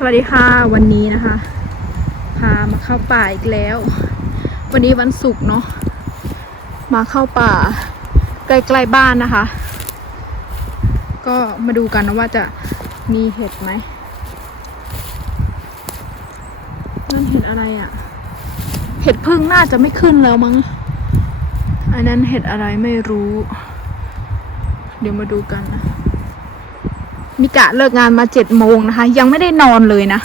สวัสดีค่ะวันนี้นะคะ พามาเข้าป่าอีกแล้ว วันนี้วันศุกร์เนาะมาเข้าป่าใกล้ๆบ้านนะคะ ก็มาดูกันนะว่าจะมีเห็ดไหมนั่นเห็ดอะไรอะ่ะ เห็ดพึ่งน่าจะไม่ขึ้นแล้วมั้งอันนั้นเห็ดอะไรไม่รู้ เดี๋ยวมาดูกันนะ มิกะเลิกงานมาเจ็ดโมงนะคะ ยังไม่ได้นอนเลยนะ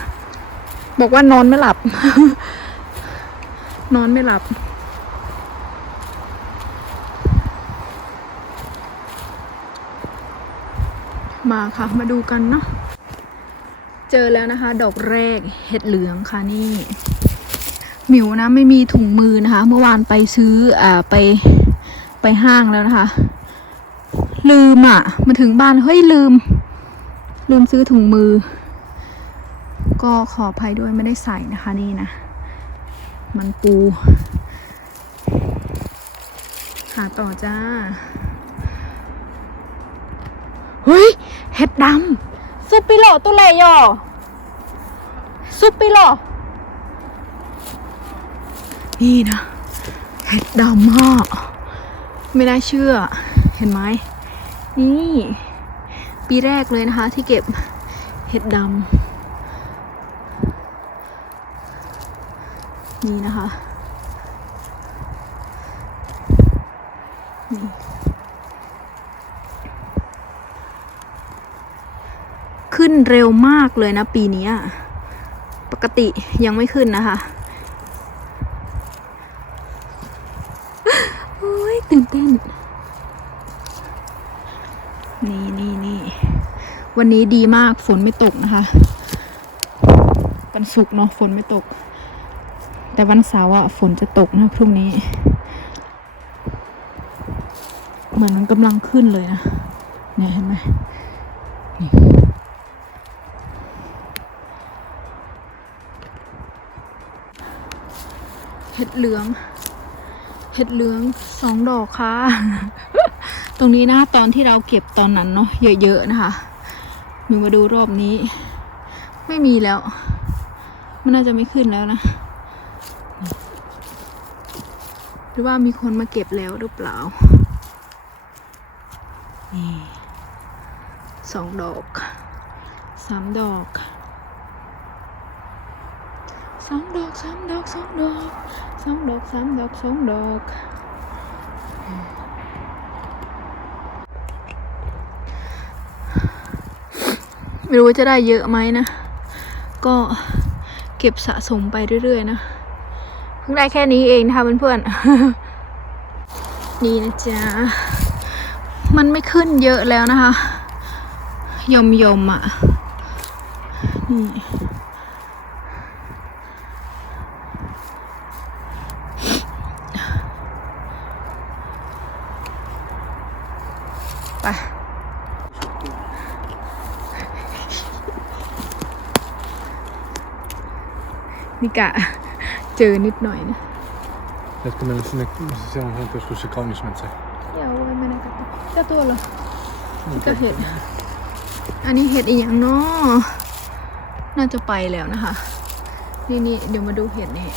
บอกว่านอนไม่หลับ นอนไม่หลับ มาค่ะ มาดูกันเนาะเจอแล้วนะคะ ดอกแรกเห็ดเหลืองค่ะนี่หมิวนะไม่มีถุงมือนะคะ เมื่อวานไปซื้ออ่าไปไปห้างแล้วนะคะ ลืมอะ มาถึงบ้านเฮ้ยลืม ลืมซื้อถุงมือ ก็ขออภัยด้วยไม่ได้ใส่นะคะนี่นะ มันปู หาต่อจ้า เฮ้ย เห็ดดำซุปปิโลตุเลยอซุปปิโลนี่นะ เห็ดดำมาก ไม่ได้เชื่อ เห็นไหมนี่ ปีแรกเลยนะคะ ที่เก็บเห็ดดำนี่นะคะนี่ขึ้นเร็วมากเลยนะปีนี้ปกติยังไม่ขึ้นนะคะโอ้ยตื่นเต้น นี่นี่นี่ วันนี้ดีมากฝนไม่ตกนะคะวันศุกร์เนาะฝนไม่ตก แต่วันเสาร์อะฝนจะตกนะพรุ่งนี้ เหมือนมันกำลังขึ้นเลยนะเนี่ยเห็นไหมนี่เห็ดเหลืองเห็ดเหลืองสองดอกค่ะ ตรงนี้นะตอนที่เราเก็บตอนนั้นเนาะเยอะๆนะคะ มีมาดูรอบนี้ ไม่มีแล้ว มันน่าจะไม่ขึ้นแล้วนะ หรือว่ามีคนมาเก็บแล้วหรือเปล่า นี่สองดอกสามดอกสองดอกสามดอกสองดอกสองดอกสามดอกสองดอก ไม่รู้ว่าจะได้เยอะไหมนะ ก็เก็บสะสมไปเรื่อยๆนะ เพิ่งได้แค่นี้เองนะคะเพื่อนๆ นี่นะจ๊ะ มันไม่ขึ้นเยอะแล้วนะคะ ยมยมๆอะ นี่ นี่กะเจอนิดหน่อยนะ Hetken mensen, ik zie hem gewoon tussen de konisch met zich. อย่าเอาไว้ไม่ได้กับเจ้าตัวเหรอก็เห็ดอันนี้เห็ดอีกอย่างเนาะน่าจะไปแล้วนะคะ นี่นี่เดี๋ยวมาดูเห็ดนี่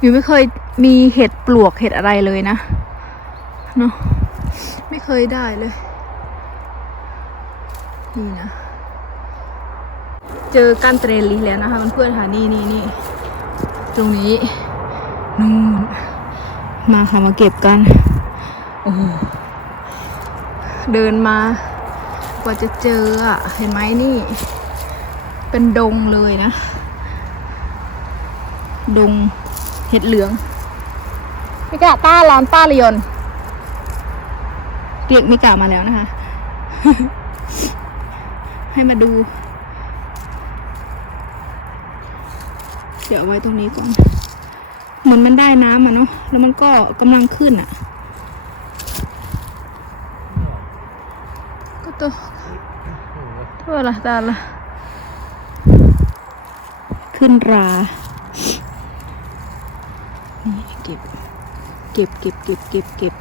มิวไม่เคยมีเห็ดปลวกเห็ดอะไรเลยนะเนาะไม่เคยได้เลย นี่นะ เจอกันเตรลีแล้วนะคะเพื่อนๆค่ะนี่นี่นี่ตรงนี้นู่นมาค่ะมาเก็บกัน โอ้เดินมากว่าจะเจออะเห็นไหมนี่ เป็นดงเลยนะ ดงเห็ดเหลืองมิกะต้าร้อนต้าเรียนเรียกมิกะมาแล้วนะคะ ให้มาดู ดี๋ยวไว้ตรงนี้ก่อน เหมือนมันได้น้ำอะเนาะแล้วมันก็กำลังขึ้นอะ ก็ตัวตัวละตาละขึ้นรานี่เก็บเก็บเก็บเก็บเก็บเก็บ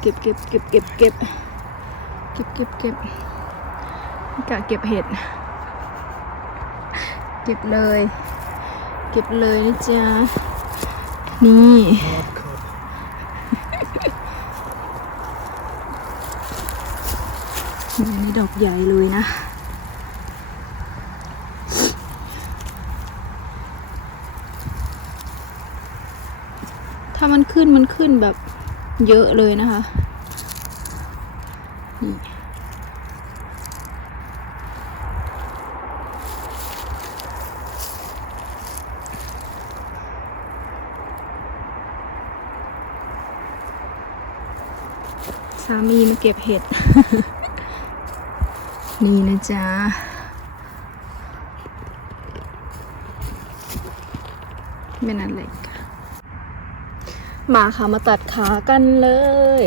เก็บเก็บเก็บเก็บเก็บเก็บเก็บเก็บกะเก็บเห็ด เก็บเลย เก็บเลยนะจ๊ะ นี่อันนี้ดอกใหญ่เลยนะถ้ามันขึ้นมันขึ้นแบบเยอะเลยนะคะ นี่ สามีมาเก็บเห็ด นี่นะจ๊ะไม่นั่นเลยมาค่ะมาตัดขากันเลย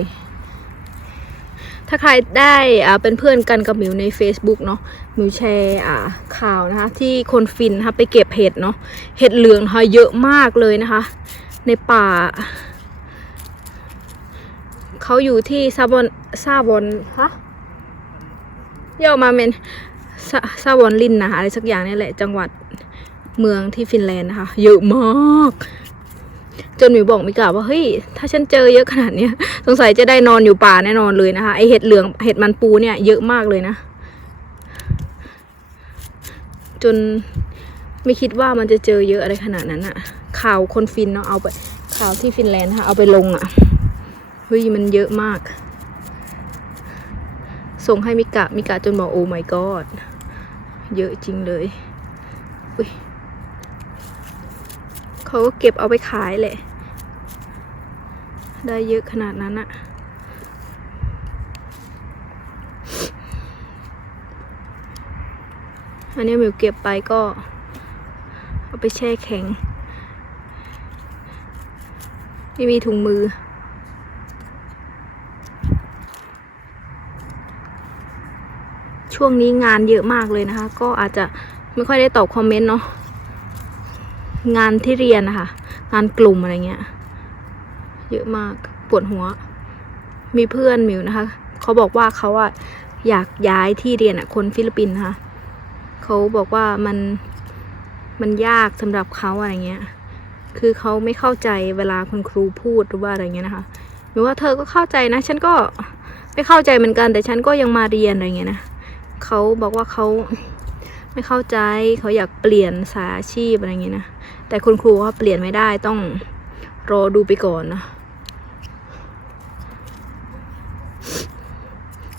ถ้าใครได้อ่าเป็นเพื่อนกันกับมิวใน Facebook เนาะมิวแชร์อ่าข่าวนะคะ ที่คนฟินนะคะไปเก็บเห็ดเนาะเห็ดเหลืองนะคะเยอะมากเลยนะคะ ในป่าเขาอยู่ที่ซาบอน ซาบอนฮะย่อมาเป็นซาซาบอนลินนะคะอะไรสักอย่างนี่แหละจังหวัดเมืองที่ฟินแลนด์นะคะ เยอะมาก จนหมิวบอกมิกาว่าเฮ้ยถ้าฉันเจอเยอะขนาดเนี้ย สงสัยจะได้นอนอยู่ป่าแน่นอนเลยนะคะไอเห็ดเหลืองเห็ดมันปูเนี่ยเยอะมากเลยนะ จนไม่คิดว่ามันจะเจอเยอะอะไรขนาดนั้นอะข่าวคนฟินเนาะเอาไปข่าวที่ฟินแลนด์นะคะเอาไปลงอะเฮ้ยมันเยอะมาก ส่งให้มิกะมิกะจนบอกโอ้ my god เยอะจริงเลยอุ้ยเขาก็เก็บเอาไปขายแหละ ได้เยอะขนาดนั้นอะอันนี้มิวเก็บไปก็ เอาไปแช่แข็ง ไม่มีถุงมือ ช่วงนี้งานเยอะมากเลยนะคะ ก็อาจจะไม่ค่อยได้ตอบคอมเมนต์เนาะงานที่เรียนนะคะงานกลุ่มอะไรเงี้ย เยอะมากปวดหัว มีเพื่อนมิวนะคะเขาบอกว่าเขาอะอยากย้ายที่เรียนอะคนฟิลิปปินส์นะคะเขาบอกว่ามันมันยากสำหรับเขาอะไรเงี้ย คือเขาไม่เข้าใจเวลาคุณครูพูดหรือว่าอะไรเงี้ยนะคะหรือว่าเธอก็เข้าใจนะ ฉันก็ไม่เข้าใจเหมือนกัน แต่ฉันก็ยังมาเรียนอะไรเงี้ยนะ เขาบอกว่าเขาไม่เข้าใจเขาอยากเปลี่ยนสายอาชีพอะไรเงี้ยนะ แต่คุณครูว่าเปลี่ยนไม่ได้ต้องรอดูไปก่อนนะ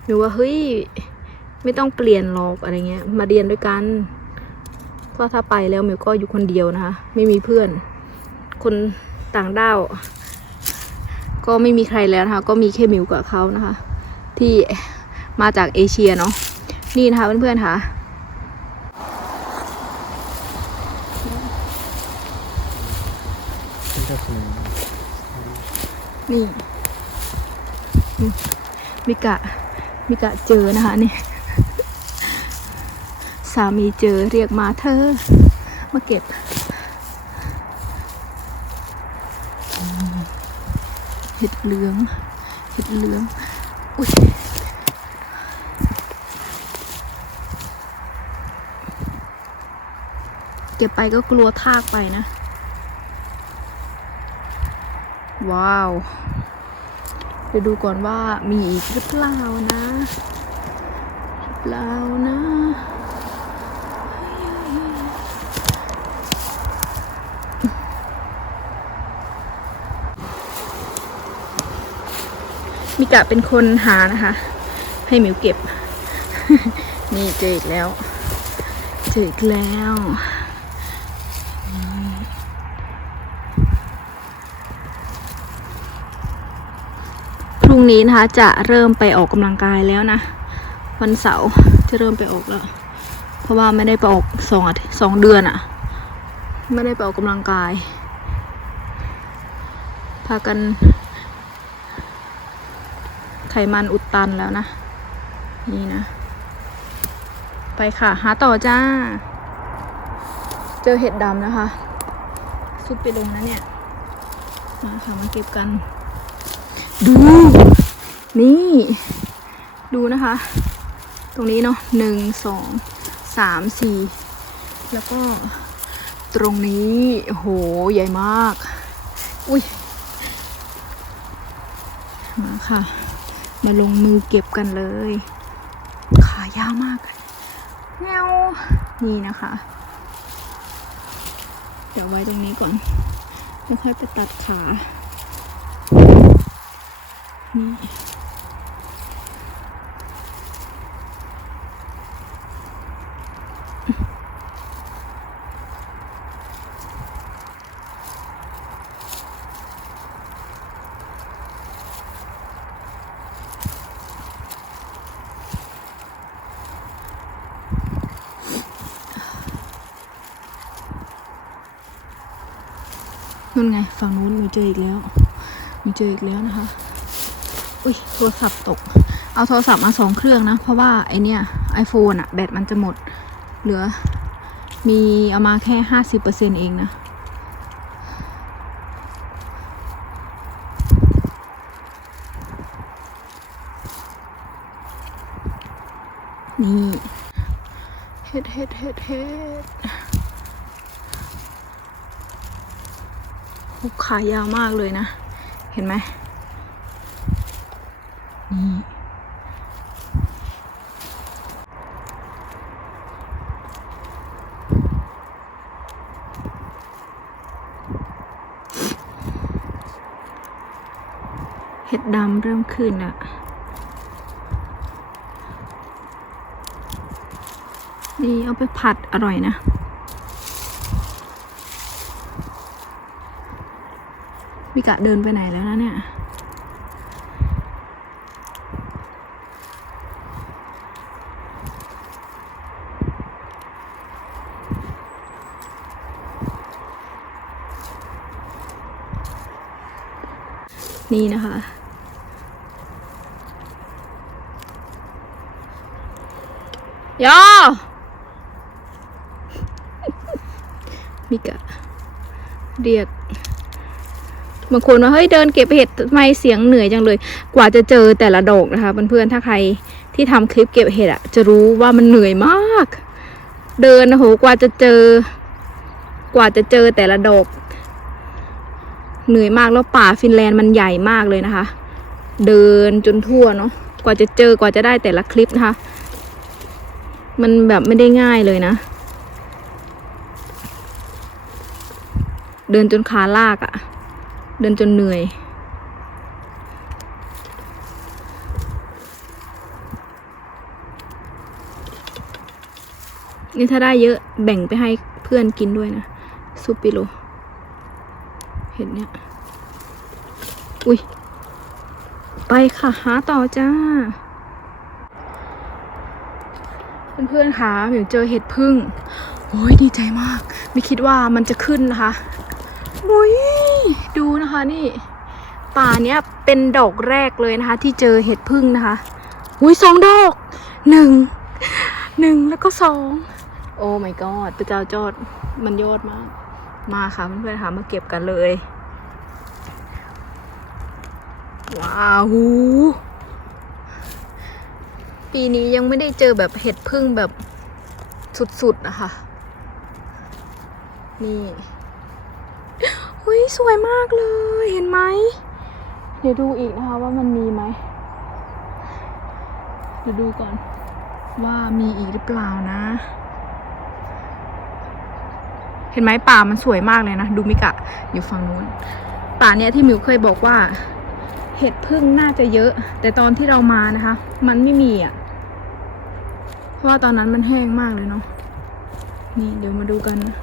หรือว่าเฮ้ยไม่ต้องเปลี่ยนหรอกอะไรเงี้ย มาเรียนด้วยกันเพราะถ้าไปแล้วมิวก็อยู่คนเดียวนะคะ ไม่มีเพื่อน คนต่างด้าวก็ไม่มีใครแล้วนะคะ ก็มีแค่มิวกับเขานะคะ ที่มาจากเอเชียเนาะ นี่นะคะเพื่อนๆค่ะนี่มิกะมิกะเจอนะคะนี่ สามีเจอเรียกมาเธอ มาเก็บเห็ดเหลืองเห็ดเหลือง อุ้ย ก็บไปก็กลัวทากไปนะ ว้าวเดี๋ยวดูก่อนว่ามีอีกหรือเปล่านะหรือเปล่านะมิกะเป็นคนหานะคะ ให้หมิวเก็บ นี่เจออีกแล้ว เจออีกแล้ว งนี้นะคะจะเริ่มไปออกกำลังกายแล้วนะ วันเสาร์จะเริ่มไปออกแล้ว เพราะว่าไม่ได้ไปออกสองสองเดือนอะไม่ได้ไปออกกำลังกาย พากัน ไขมันอุดตันแล้วนะ นี่นะ ไปค่ะ หาต่อจ้า เจอเห็ดดำนะคะซุปไปลงนะเนี่ย มาค่ะมาเก็บกัน ดู นี่ ดูนะคะ ตรงนี้เนาะหนึ่งสองสามสี่แล้วก็ตรงนี้โหใหญ่มาก อุ้ยมาค่ะ มาลงมือเก็บกันเลย ขายาวมากแมวนี่นะคะ เดี๋ยวไว้ตรงนี้ก่อนแล้วค่อยไปตัดขา นี่ นู่นไงฝั่งนู้นหนูเจออีกแล้วหนูเจออีกแล้วนะคะ อุ้ยโทรศัพท์ตก เอาโทรศัพท์มาสองเครื่องนะ เพราะว่าไอเนี้ยไอโฟนอะแบตมันจะหมด เหลือ มีเอามาแค่ห้าสิบเปอร์เซ็นเองนะนี่เฮ็ดเฮ็ดเฮ็ดเฮ็ด หุบขายาวมากเลยนะ เห็นไหมนี่เห็ดดำเริ่มขึ้นอะนี่เอาไปผัดอร่อยนะ มิกะเดินไปไหนแล้วนะเนี่ยนี่นะคะ ยอ มิกะ เรียก บางคนว่าเฮ้ยเดินเก็บเห็ดทำไมเสียงเหนื่อยจังเลย กว่าจะเจอแต่ละดอกนะคะเพื่อนๆถ้าใครที่ทำคลิปเก็บเห็ดอะจะรู้ว่ามันเหนื่อยมาก เดินนะโหกว่าจะเจอ กว่าจะเจอแต่ละดอกเหนื่อยมากแล้วป่าฟินแลนด์มันใหญ่มากเลยนะคะ เดินจนทั่วเนาะกว่าจะเจอกว่าจะได้แต่ละคลิปนะคะ มันแบบไม่ได้ง่ายเลยนะ เดินจนขาลากอะ เดินจนเหนื่อย นี่ถ้าได้เยอะแบ่งไปให้เพื่อนกินด้วยนะซูปิโล เห็นเนี่ย อุ้ย ไปค่ะ หาต่อจ้า เพื่อนๆค่ะหมิวเจอเห็ดพึ่ง โอ้ยดีใจมาก ไม่คิดว่ามันจะขึ้นนะคะโอ้ย นะคะนี่ ป่าเนี้ยเป็นดอกแรกเลยนะคะ ที่เจอเห็ดพึ่งนะคะอุ้ยสองดอกหนึ่งหนึ่งแล้วก็สองโอ้ my god พระเจ้าจอดมันยอดมาก มาค่ะเพื่อนๆค่ะมาเก็บกันเลย ว้าวหูปีนี้ยังไม่ได้เจอแบบเห็ดพึ่งแบบสุดๆนะคะ นี่อุ้ ยสวยมากเลยเห็นไหม เดี๋ยวดูอีกนะคะว่ามันมีไหม เดี๋ยวดูก่อน ว่ามีอีกหรือเปล่านะ เห็นไหมป่ามันสวยมากเลยนะ ดูมิกะอยู่ฝั่งนู้น ป่าเนี้ยที่มิวเคยบอกว่า เห็ดพึ่งน่าจะเยอะ แต่ตอนที่เรามานะคะ มันไม่มีอะ เพราะว่าตอนนั้นมันแห้งมากเลยเนาะนี่เดี๋ยวมาดูกันนะ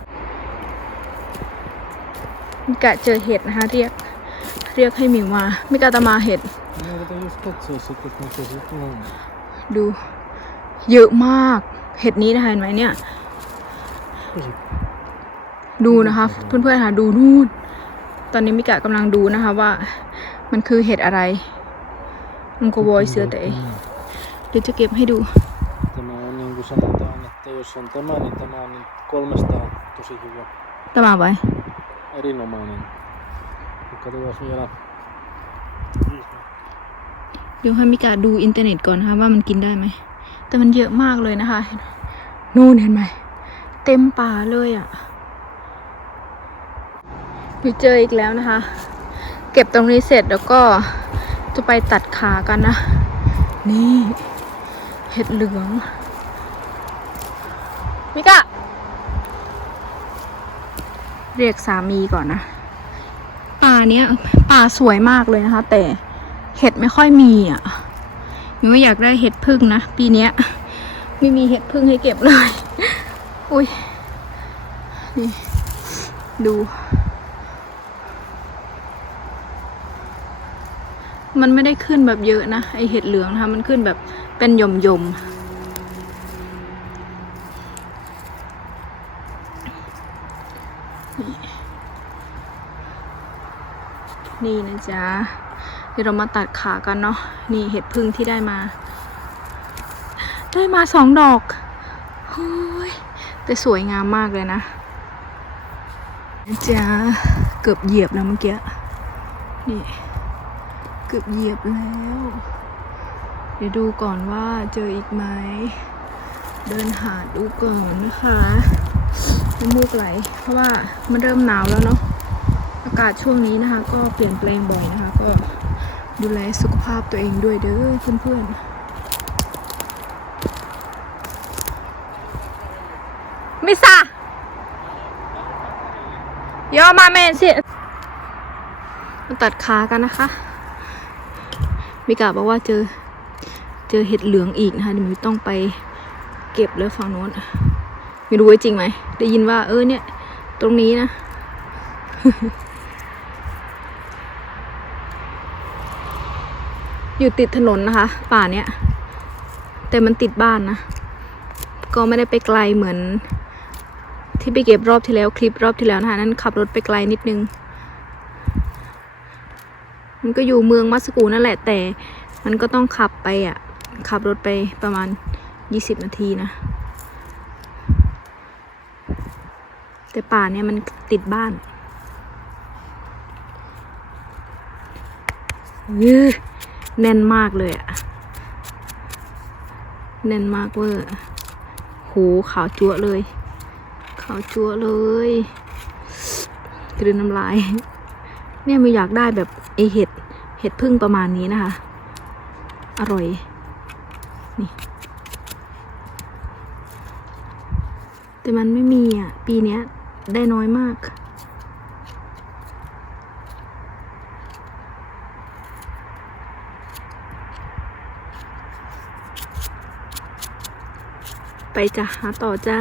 มิกะเจอเห็ดนะคะเรียกเรียกให้หมิวมามิกะจะมาเห็ด No, mutta just katsoa sitten, että mitä sitten on. ดูเยอะมากเห็ดนี้นะคะเห็นไหมเนี่ย Tosi ดูนะคะ เพื่อนๆค่ะดูนู่นตอนนี้มิกะกำลังดูนะคะว่า มันคือเห็ดอะไรมันก็วอยเสือแต่เดี๋ยวจะเก็บให้ดู Tämä on niin kuin sanotaan, että jos on tämä, niin tämä on niin 300 on tosi hyvä. ตามมาไว้ Erinomainen. Ja Katsotaan vielä. เดี๋ยวให้มิกะดูอินเทอร์เน็ตก่อนนะคะว่ามันกินได้ไหม แต่มันเยอะมากเลยนะคะ นู่นเห็นไหม เต็มป่าเลยอะ่ะไปเจออีกแล้วนะคะ เก็บตรงนี้เสร็จแล้วก็จะไปตัดขากันนะ นี่ เห็ดเหลือง มิกะ เรียกสามีก่อนนะ ป่าเนี้ยป่าสวยมากเลยนะคะ แต่เห็ดไม่ค่อยมีอะหนูอยากได้เห็ดพึ่งนะ ปีเนี้ย ไม่มีเห็ดพึ่งให้เก็บเลยอุ้ยนี่ดู มันไม่ได้ขึ้นแบบเยอะนะ ไอเห็ดเหลืองนะคะมันขึ้นแบบเป็นหย่อมยมๆ นี่นะจ๊ะเดี๋ยวเรามาตัดขากันเนาะนี่เห็ดพึ่งที่ได้มา ได้มาสองดอกโอ้ยแต่สวยงามมากเลยนะจ้าเกือบเหยียบแล้วเมื่อกี้นี่เกือบเหยียบแล้ว เดี๋ยวดูก่อนว่าเจออีกไหมเดินหาดูก่อนนะคะน้ำมูกไหล เพราะว่ามันเริ่มหนาวแล้วเนาะากาศช่วงนี้นะคะ ก็เปลี่ยนแปลงบ่อยนะคะ ก็ดูแลสุขภาพตัวเองด้วยเด้อเพื่อนๆมิซาโยมาเมนสิมาตัดขากันนะคะ มิกาบอกว่าเจอ เจอเห็ดเหลืองอีกนะคะเดี๋ยวมิต้องไปเก็บแล้วฝั่งโน้นไม่รู้ว่าจริงไหม ได้ยินว่าเออเนี่ย ตรงนี้นะ อยู่ติดถนนนะคะ ป่าเนี้ยแต่มันติดบ้านนะ ก็ไม่ได้ไปไกลเหมือน ที่ไปเก็บรอบที่แล้วคลิปรอบที่แล้วนะคะนั้นขับรถไปไกลนิดนึง มันก็อยู่เมืองมัสกูนั่นแหละแต่ มันก็ต้องขับไปอะ ขับรถไปประมาณยี่สิบนาทีนะแต่ป่าเนี่ยมันติดบ้านยือ แน่นมากเลยอะแน่นมากเวอร์โหขาวจั๊วเลย ขาวจั๊วเลยกลืนน้ำลาย เนี่ยมีอยากได้แบบไอเห็ด เห็ดพึ่งประมาณนี้นะคะ อร่อย นี่ แต่มันไม่มีอะ ปีนี้ได้น้อยมาก ไปจ้ะหาต่อจ้า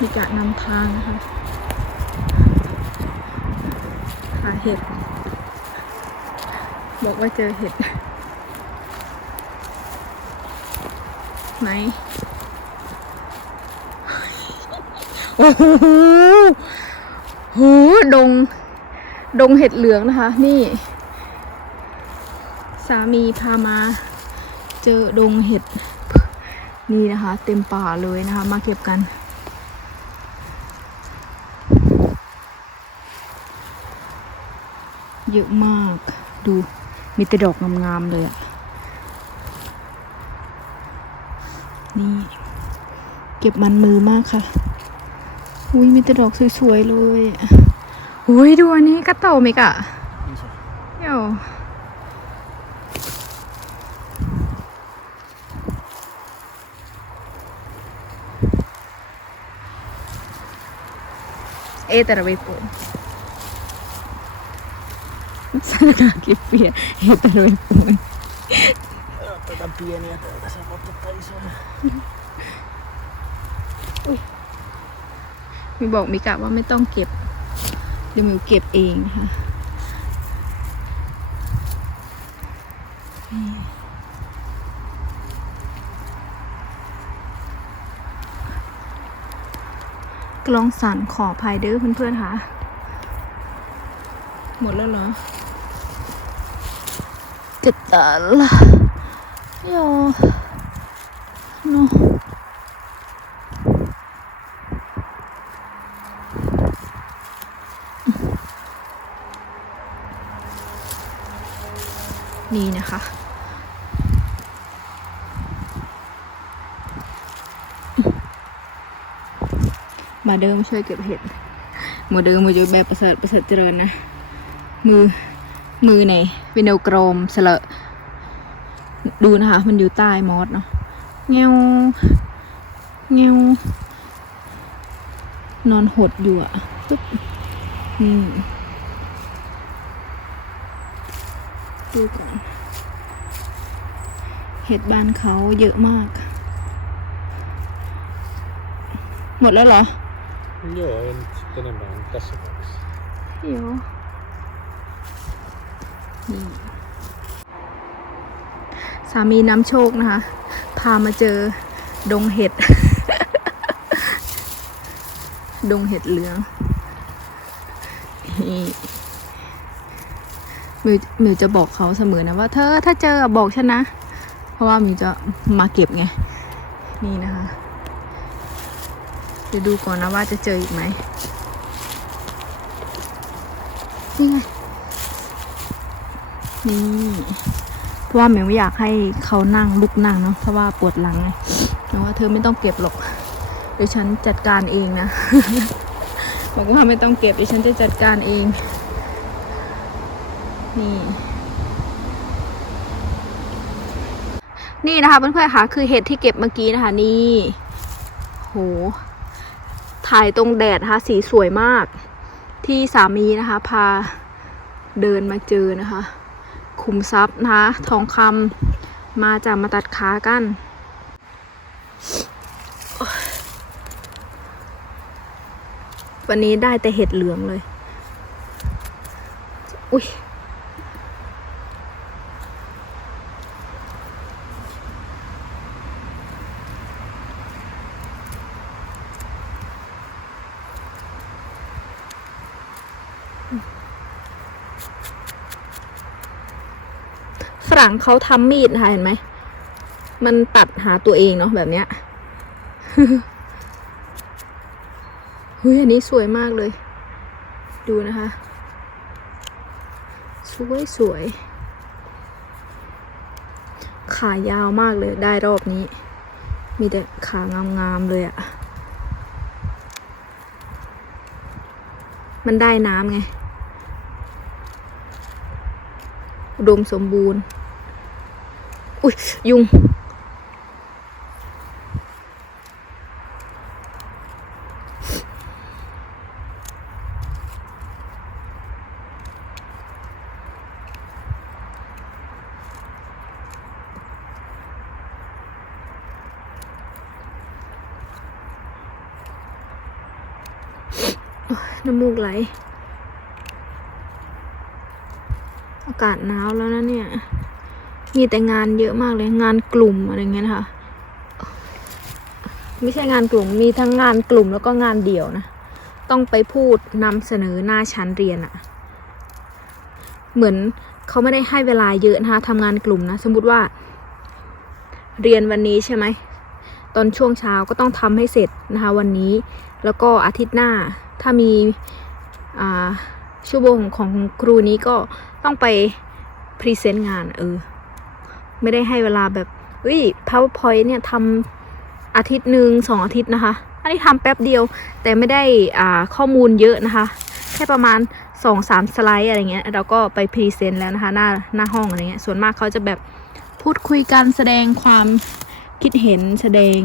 มีกะนำทางนะคะ หาเห็ด บอกว่าเจอเห็ด ไหน โอ้โหโหดง ดงเห็ดเหลืองนะคะ นี่ สามีพามาเจอดงเห็ด นี่นะคะ เต็มป่าเลยนะคะ มาเก็บกัน เยอะมากดูมีแต่ดอกงามๆเลยอะนี่ เก็บมันมือมากค่ะ อุ้ยมีแต่ดอกสวยๆเลย อุ้ยดูอันนี้กระโตมิกอะเดี๋ยวเอแต่ระเวโป Sana kipiä, ei tarvitse puhua. Otetaan pieniä täältä, sä voit ottaa isoja. มิวบอกมิกะว่าไม่ต้องเก็บ เดี๋ยวมิวเก็บเองนะคะนี่กลองสั่นขอภัยเด้อเพื่อนๆค่ะ หมดแล้วเหรอเจ็ดตาละโยโน นี่นะคะ มาเดิมช่วยเก็บเห็ดมาเดิมมาอยู่แบบประเสริฐประเสริฐเจริญนะ มือมือไหนเป็นเดกรมเสละดูนะคะ มันอยู่ใต้มอสเนาะเงวเงวนอนหดอยู่อะปึ๊บนี่ ดูก่อน เห็ดบ้านเขาเยอะมาก หมดแล้วเหรอ Joo, ei nyt sitten enemmän tässä vaiheessa. เดี๋ยวนี่สามีน้ำโชคนะคะ พามาเจอดงเห็ด ดงเห็ดเหลืองนี่ มิวมิวจะบอกเขาเสมอนะว่าเธอถ้าเจอบอกฉันนะ เพราะว่ามิวจะมาเก็บไง นี่นะคะเดี๋ยวดูก่อนนะว่าจะเจออีกไหมนี่ไงนี่เพราะว่าหมิวอยากให้เขานั่งลุกนั่งเนาะเพราะว่าปวดหลังไงหมิวว่าเธอไม่ต้องเก็บหรอกเดี๋ยวฉันจัดการเองนะบอกว่าไม่ต้องเก็บเดี๋ยวฉันจะจัดการเอง นี่ นี่นะคะเพื่อนๆค่ะ คือเห็ดที่เก็บเมื่อกี้นะคะ นี่โหถ่ายตรงแดดนะคะ สีสวยมาก ที่สามีนะคะ พาเดินมาเจอนะคะ คุมทรัพย์นะคะ ทองคำมาจากมาตัดขากันวันนี้ได้แต่เห็ดเหลืองเลย อุ้ย รั่งเขาทำมีดนะคะเห็นไหม มันตัดหาตัวเองเนาะแบบเนี้ยเฮ้ยอันนี้สวยมากเลย ดูนะคะ สวยสวย ขายาวมากเลยได้รอบนี้ มีแต่ขางามๆเลยอะ่ะมันได้น้ำไงอุดมสมบูรณ์ อุ้ยยุง น้ำมูกไหล อากาศหนาวแล้วนะเนี่ย มีแต่งานเยอะมากเลยงานกลุ่มอะไรเงี้ยนะคะไม่ใช่งานกลุ่มมีทั้งงานกลุ่มแล้วก็งานเดี่ยวนะต้องไปพูดนำเสนอหน้าชั้นเรียนอะเหมือนเขาไม่ได้ให้เวลาเยอะนะคะทำงานกลุ่มนะสมมติว่า เรียนวันนี้ใช่ไหมตอนช่วงเช้าก็ต้องทำให้เสร็จนะคะวันนี้แล้วก็อาทิตย์หน้าถ้ามีชั่วโมงของครูนี้ก็ต้องไปพรีเซนต์งานเออ ไม่ได้ให้เวลาแบบเฮ้ย powerpoint เนี่ยทำอาทิตย์หนึ่งสองอาทิตย์นะคะ อันนี้ทำแป๊บเดียว แต่ไม่ได้อ่าข้อมูลเยอะนะคะ แค่ประมาณสองสามสไลด์อะไรเงี้ยเราก็ไปพรีเซนต์แล้วนะคะ หน้าหน้าห้องอะไรเงี้ยส่วนมากเขาจะแบบพูดคุยกันแสดงความคิดเห็นแสดง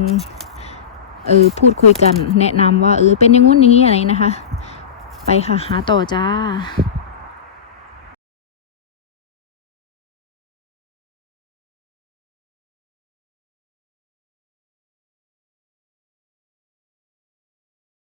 เออพูดคุยกันแนะนำว่าเออเป็นอย่างงู้นอย่างนี้อะไรนะคะ ไปค่ะหาต่อจ้า